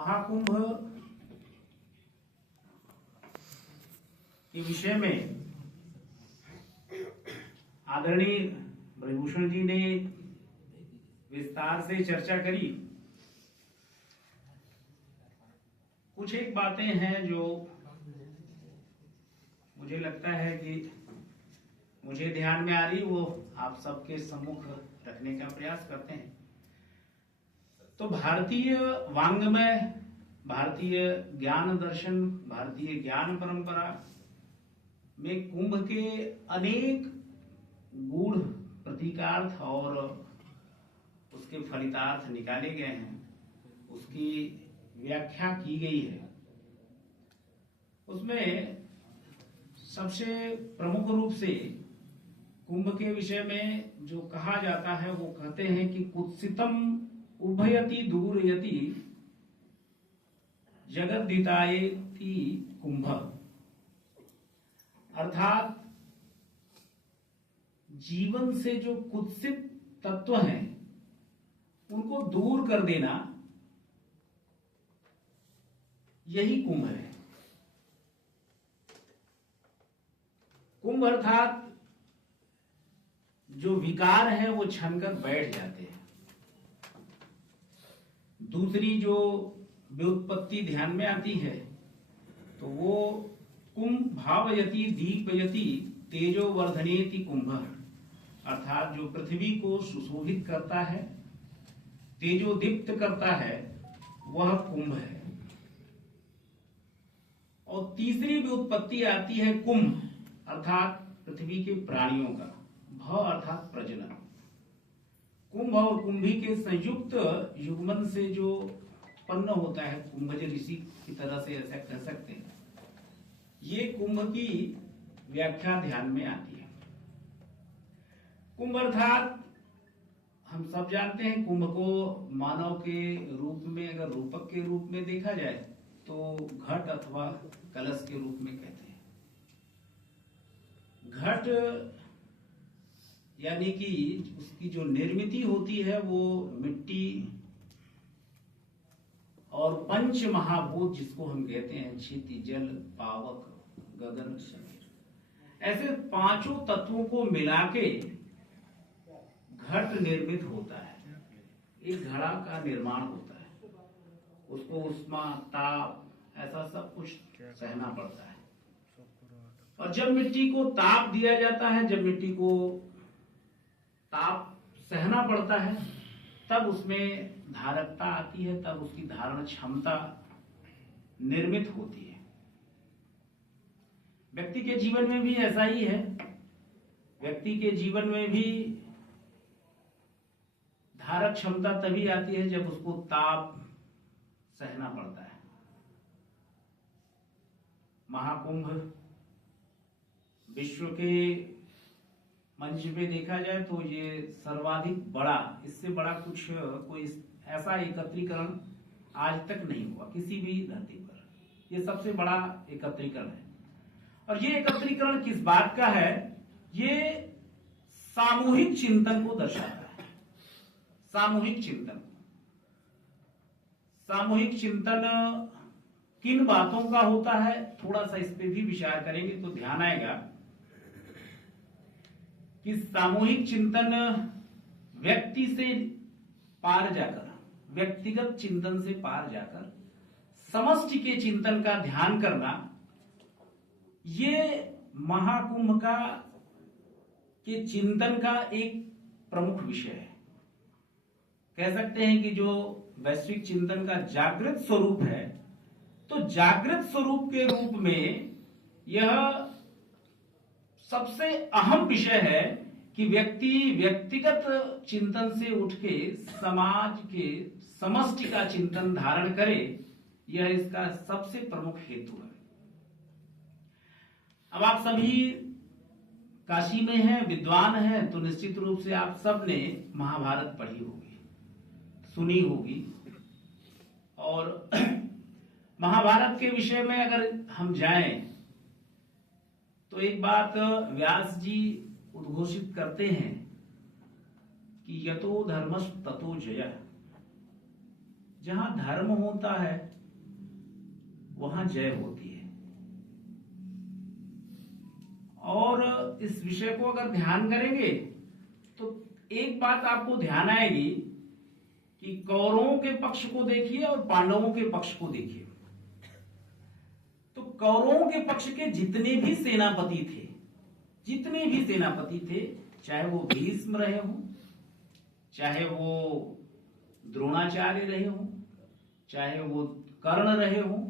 महाकुंभ के विषय में आदरणीय ब्रजभूषण जी ने विस्तार से चर्चा करी। कुछ एक बातें हैं जो मुझे लगता है कि मुझे ध्यान में आ रही, वो आप सबके सम्मुख रखने का प्रयास करते हैं। तो भारतीय वाङ्मय, भारतीय ज्ञान दर्शन, भारतीय ज्ञान परंपरा में कुंभ के अनेक गूढ़ प्रतीकार्थ और उसके फलितार्थ निकाले गए हैं, उसकी व्याख्या की गई है। उसमें सबसे प्रमुख रूप से कुंभ के विषय में जो कहा जाता है वो कहते हैं कि कुत्सितम उभयति दूरयति जगद्दितायेति कुंभ, अर्थात जीवन से जो कुत्सित तत्व हैं उनको दूर कर देना, यही कुंभ है। कुंभ अर्थात जो विकार है वो छनकर बैठ जाते हैं। दूसरी जो व्युत्पत्ति ध्यान में आती है तो वो कुंभ भावयति दीपयति तेजो वर्धनेति कुंभ, अर्थात जो पृथ्वी को सुशोभित करता है, तेजोदीप्त करता है, वह कुंभ है। और तीसरी व्युत्पत्ति आती है कुंभ, अर्थात पृथ्वी के प्राणियों का, भ अर्थात प्रजनन। कुंभ और कुंभी के संयुक्त युग्मन से जो उत्पन्न होता है, कुंभज ऋषि की तरह से ऐसा कह सकते हैं, ये कुंभ की व्याख्या ध्यान में आती है। कुंभ अर्थात हम सब जानते हैं, कुंभ को मानव के रूप में, अगर रूपक के रूप में देखा जाए तो घट अथवा कलश के रूप में कहते हैं। घट यानी कि उसकी जो निर्मिति होती है वो मिट्टी और पंच महाभूत, जिसको हम कहते हैं क्षिति, जल, पावक, गगन, शरीर, ऐसे पांचों तत्वों को मिला के घट निर्मित होता है। एक घड़ा का निर्माण होता है, उसको उष्मा, ताप, ऐसा सब कुछ सहना पड़ता है। और जब मिट्टी को ताप दिया जाता है, जब मिट्टी को ताप सहना पड़ता है, तब उसमें धारकता आती है, तब उसकी धारण क्षमता निर्मित होती है। व्यक्ति के जीवन में भी ऐसा ही है। व्यक्ति के जीवन में भी धारक क्षमता तभी आती है जब उसको ताप सहना पड़ता है। महाकुंभ विश्व के मंच पे देखा जाए तो ये सर्वाधिक बड़ा, इससे बड़ा कुछ कोई ऐसा एकत्रीकरण आज तक नहीं हुआ किसी भी धरती पर। ये सबसे बड़ा एकत्रीकरण है। और ये एकत्रीकरण किस बात का है? ये सामूहिक चिंतन को दर्शाता है। सामूहिक चिंतन, सामूहिक चिंतन किन बातों का होता है, थोड़ा सा इस पे भी विचार करेंगे तो ध्यान आएगा कि सामूहिक चिंतन व्यक्ति से पार जाकर, व्यक्तिगत चिंतन से पार जाकर समष्टि के चिंतन का ध्यान करना, ये महाकुंभ का के चिंतन का एक प्रमुख विषय है। कह सकते हैं कि जो वैश्विक चिंतन का जागृत स्वरूप है, तो जागृत स्वरूप के रूप में यह सबसे अहम विषय है कि व्यक्ति व्यक्तिगत चिंतन से उठ के समाज के समष्टि का चिंतन धारण करे। यह इसका सबसे प्रमुख हेतु है। अब आप सभी काशी में हैं, विद्वान हैं, तो निश्चित रूप से आप सब ने महाभारत पढ़ी होगी, सुनी होगी। और महाभारत के विषय में अगर हम जाएं तो एक बात व्यास जी उद्घोषित करते हैं कि यतो धर्मस् ततो जयः, जहां धर्म होता है वहां जय होती है। और इस विषय को अगर ध्यान करेंगे तो एक बात आपको ध्यान आएगी कि कौरवों के पक्ष को देखिए और पांडवों के पक्ष को देखिए। तो कौरवों के पक्ष के जितने भी सेनापति थे, चाहे वो भीष्म रहे हों, चाहे वो द्रोणाचार्य रहे हों, चाहे वो कर्ण रहे हों,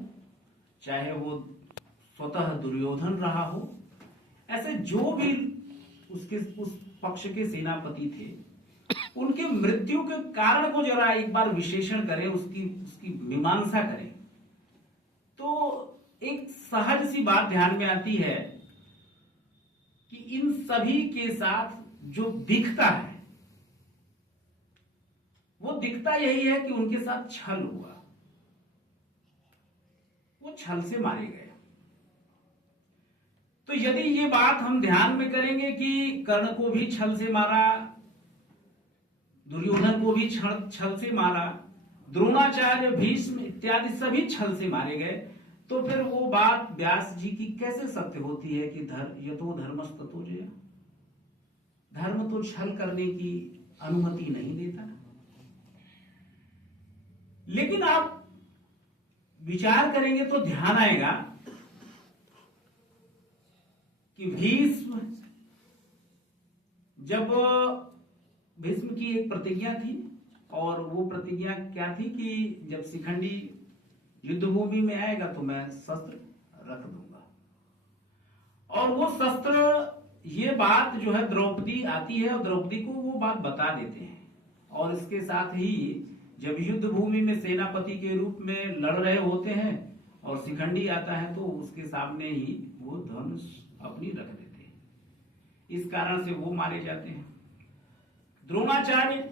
चाहे वो स्वतः दुर्योधन रहा हो, ऐसे जो भी उस पक्ष के सेनापति थे, उनके मृत्यु के कारण को जरा एक बार विश्लेषण करें, उसकी मीमांसा करें, तो एक सहज सी बात ध्यान में आती है कि इन सभी के साथ जो दिखता है वो दिखता यही है कि उनके साथ छल हुआ, वो छल से मारे गए। तो यदि ये बात हम ध्यान में करेंगे कि कर्ण को भी छल से मारा, दुर्योधन को भी छल से मारा, द्रोणाचार्य भीष्म इत्यादि सभी छल से मारे गए, तो फिर वो बात व्यास जी की कैसे सत्य होती है कि यतो धर्मस्ततो जयः, धर्म तो छल करने की अनुमति नहीं देता। लेकिन आप विचार करेंगे तो ध्यान आएगा कि भीष्म की एक प्रतिज्ञा थी, और वो प्रतिज्ञा क्या थी कि जब शिखंडी युद्धभूमि में आएगा तो मैं शस्त्र रख दूंगा। और वो शस्त्र, ये बात जो है द्रौपदी आती है और द्रौपदी को वो बात बता देते हैं। और इसके साथ ही जब युद्ध भूमि में सेनापति के रूप में लड़ रहे होते हैं और शिखंडी आता है तो उसके सामने ही वो धनुष अपनी रख देते हैं। इस कारण से वो मारे जाते हैं। द्रोणाचार्य